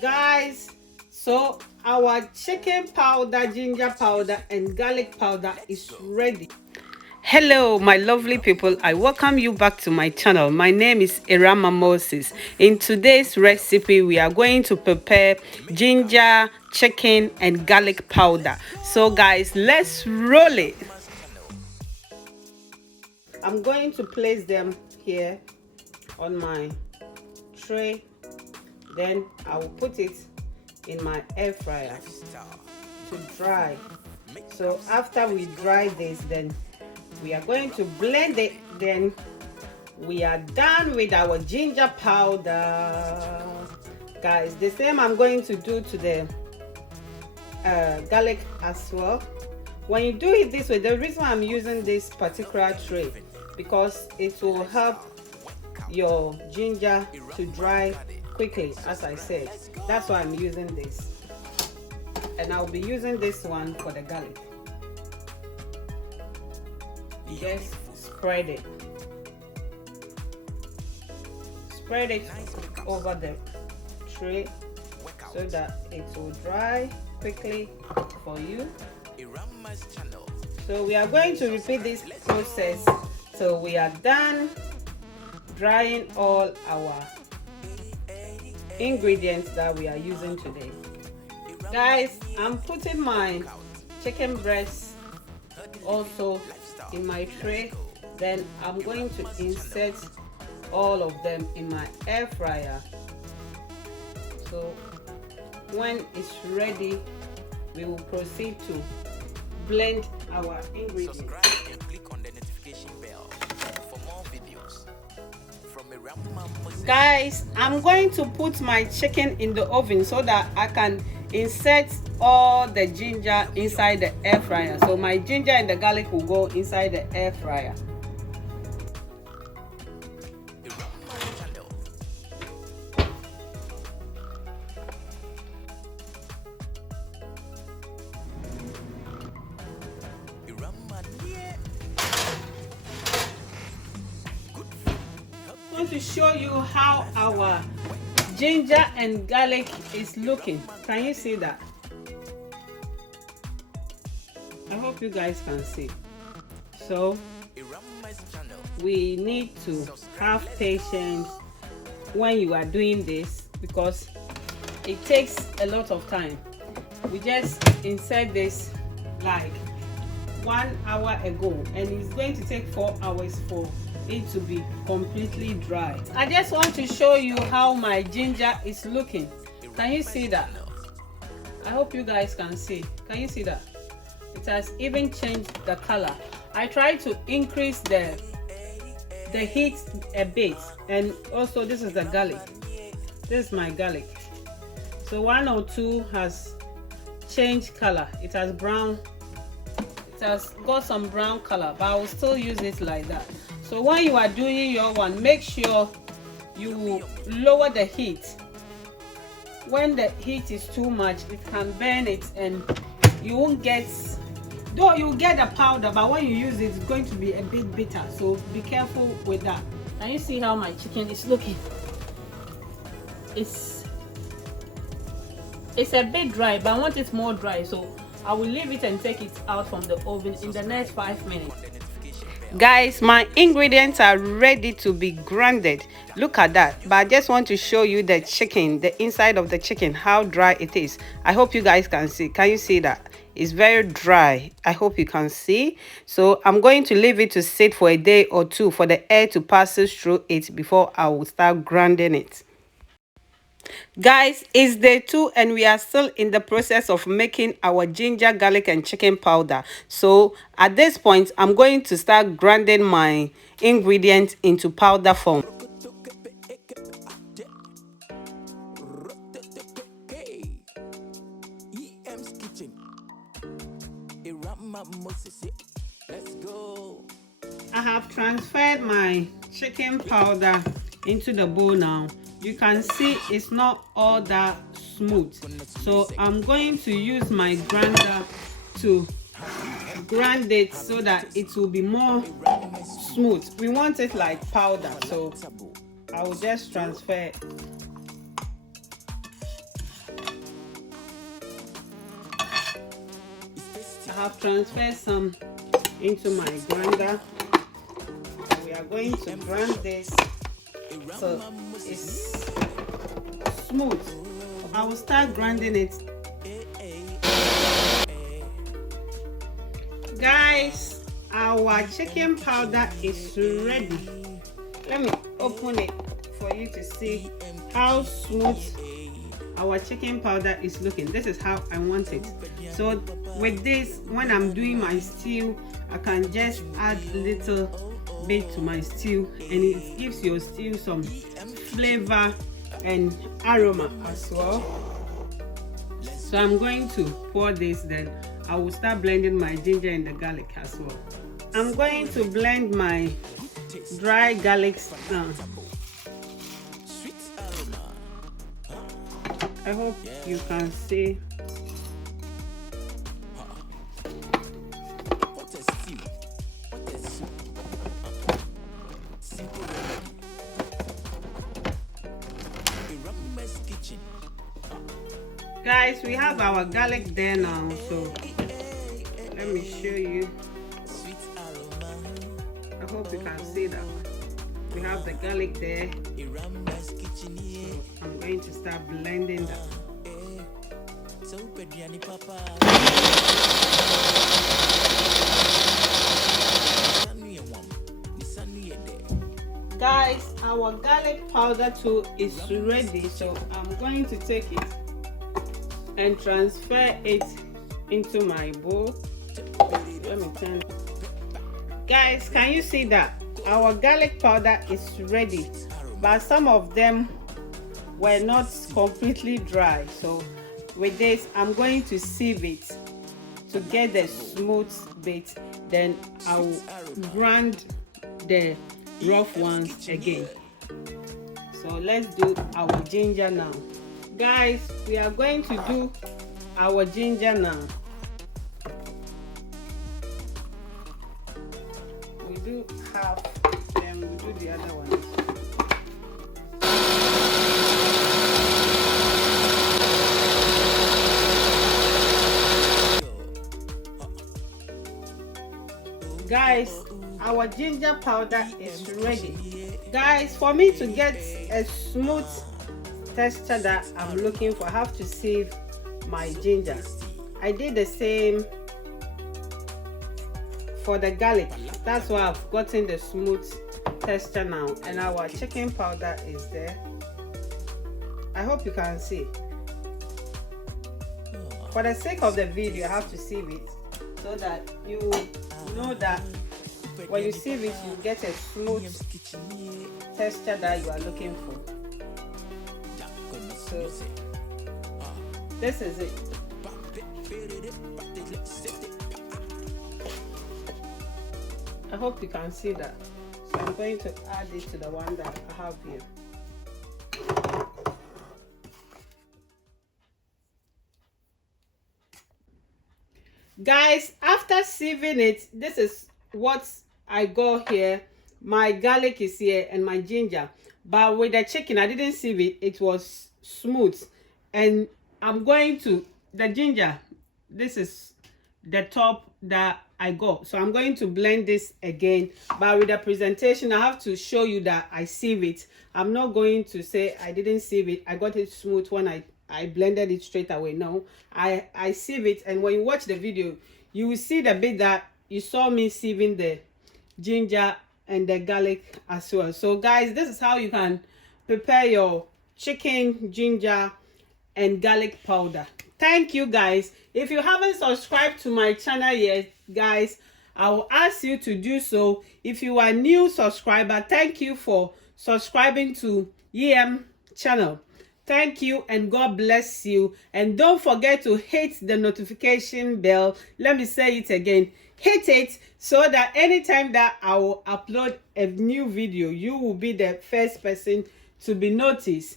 Guys, so our chicken powder, ginger powder and garlic powder is ready. Hello my lovely people, I welcome you back to my channel. My name is Irama Moses. In today's recipe we are going to prepare ginger, chicken and garlic powder. So guys, let's roll it. I'm going to place them here on my tray, then I will put it in my air fryer to dry. So after we dry this, then we are going to blend it. Then we are done with our ginger powder. Guys, the same I'm going to do to the garlic as well. When you do it this way, the reason I'm using this particular tray, because it will help your ginger to dry quickly, as I said. That's why I'm using this, and I'll be using this one for the garlic. Just spread it over the tray so that it will dry quickly for you. So we are going to repeat this process till we are done drying all our ingredients that we are using today. Guys, I'm putting my chicken breast also in my tray, then I'm going to insert all of them in my air fryer. So when it's ready, we will proceed to blend our ingredients. Subscribe and click on the notification bell for more videos from Irama. Guys, I'm going to put my chicken in the oven so that I can insert all the ginger inside the air fryer. So my ginger and the garlic will go inside the air fryer. I want to show you how our ginger and garlic is looking. Can you see that? I hope you guys can see. So we need to have patience when you are doing this, because it takes a lot of time. We just insert this like 1 hour ago, and it's going to take 4 hours for it to be completely dry. I just want to show you how my ginger is looking. Can you see that? I hope you guys can see. Can you see that? It has even changed the color. I try to increase the heat a bit, and also this is the garlic. This is my garlic. So 1 or 2 has changed color. It has brown. It has got some brown color, but I will still use it like that. So when you are doing your one, make sure you lower the heat. When the heat is too much, it can burn it, and you won't get, though you get the powder, but when you use it, it's going to be a bit bitter. So be careful with that. Can you see how my chicken is looking? It's a bit dry, but I want it more dry, so I will leave it and take it out from the oven in the next 5 minutes. Guys, my ingredients are ready to be grounded. Look at that. But I just want to show you the chicken, the inside of the chicken, how dry it is. I hope you guys can see. Can you see that? It's very dry. I hope you can see. So I'm going to leave it to sit for a day or two for the air to pass through it before I will start grinding it. Guys, it's day 2 and we are still in the process of making our ginger, garlic and chicken powder. So at this point, I'm going to start grinding my ingredients into powder form. I have transferred my chicken powder into the bowl now. You can see it's not all that smooth, so I'm going to use my grinder to grind it so that it will be more smooth. We want it like powder, so I will just transfer it. have transferred some into my grinder. We are going to grind this so it's smooth. I will start grinding it. Guys, our chicken powder is ready. Let me open it for you to see how smooth our chicken powder is looking. This is how I want it. So with this, when I'm doing my stew, I can just add a little bit to my stew, and it gives your stew some flavor and aroma as well. So I'm going to pour this, then I will start blending my ginger and the garlic as well. I'm going to blend my dry garlic now. I hope you can see. Guys, we have our garlic there now, so let me show you. I hope you can see that. We have the garlic there. So I'm going to start blending that. Guys, our garlic powder too is ready, so I'm going to take it and transfer it into my bowl. Let me turn. Guys, can you see that our garlic powder is ready, but some of them were not completely dry? So with this, I'm going to sieve it to get the smooth bit, then I will grind the rough ones again. So let's do our ginger now. Guys, we are going to do our ginger now. We do half, then we do the other one. Guys, our ginger powder is ready. Guys, for me to get a smooth texture that I'm looking for, I have to sieve my ginger. I did the same for the garlic. That's why I've gotten the smooth texture now, and our chicken powder is there. I hope you can see. For the sake of the video, I have to sieve it so that you know that when you sieve it, you get a smooth texture that you are looking for. So this is it. I hope you can see that. So I'm going to add it to the one that I have here. Guys, after sieving it, this is what I got here. My garlic is here and my ginger, but with the chicken I didn't sieve it. It was smooth, and I'm going to the ginger. This is the top that I got, so I'm going to blend this again, but with the presentation I have to show you that I sieve it. I'm not going to say I didn't sieve it, I got it smooth when I blended it straight away. No, I sieve it, and when you watch the video you will see the bit that you saw me sieving the ginger and the garlic as well. So guys, this is how you can prepare your chicken ginger and garlic powder. Thank you guys. If you haven't subscribed to my channel yet, guys, I will ask you to do so. If you are new subscriber, thank you for subscribing to EM channel. Thank you and God bless you. And don't forget to hit the notification bell. Let me say it again. Hit it so that anytime that I will upload a new video, you will be the first person to be noticed.